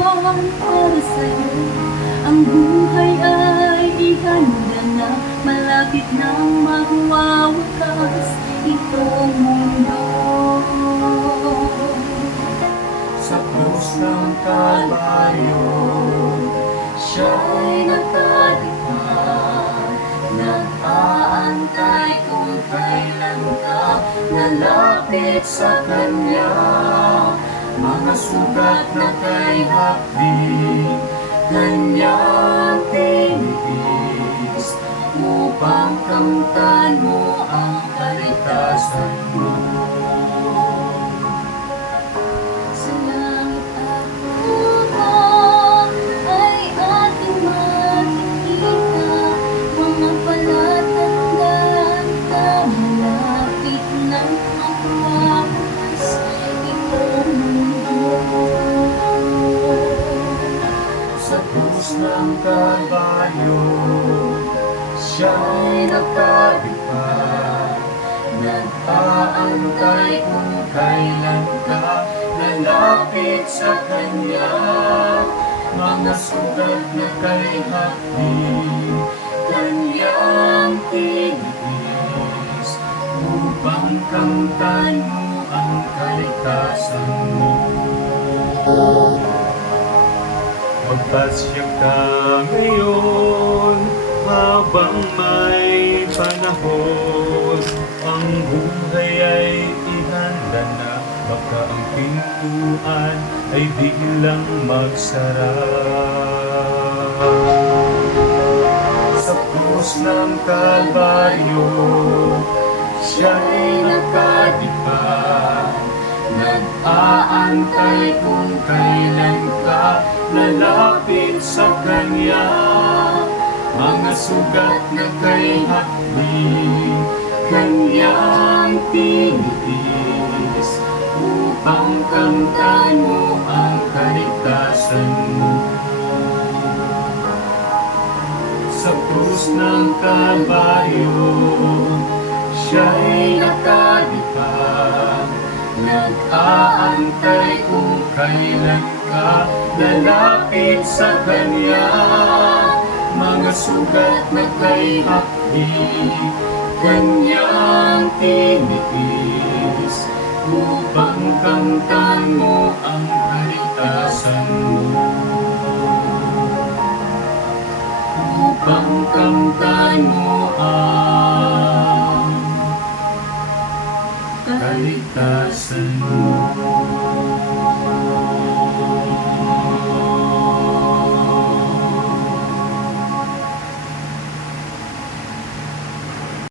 para sa'yo. Ang buhay ay ihanda na, malapit nang magwawakas itong mundo. Sa krus ng Kalbaryo, Siya'y nagtatipad, nag-aantay kung kailan ka lalapit sa Kanya. mga sugat na kay hapdi, Kanyang tinipis, Upang kamtan mo ang kaligtasan mo. Sa langit at lupa ay ating makikita mga palatandaan na malapit nang magwawakas itong mundo. sa krus ng Kalbaryo, Siya'y nagtatipad, nag-aantay kung kailan ka lalapit sa Kanya. Mga sugat na kay hapdi, Kanyang tinipis, upang kamtan mo ang kaligtasan mo. Magpasya ka ngayon habang may panahon. Ang buhay ay ihanda na, baka ang pintuan ay biglang magsara. Sa krus ng Kalbaryo, Siya'y nagtatipad, nag-aantay kung kailan ka lalapit sa Kanya. Mga sugat na kay hapdi, Kanyang tinipis, upang kamtan mo ang kaligtasan mo. Sa krus ng Kalbaryo, Siya'y nakalipad, nag-aantay kung kailan ka lalapit sa Kanya. Mga sugat na kay hapdi, Kanyang tinipis, upang kamtan mo ang kaligtasan mo. Upang kamtan mo ang kaligtasan mo.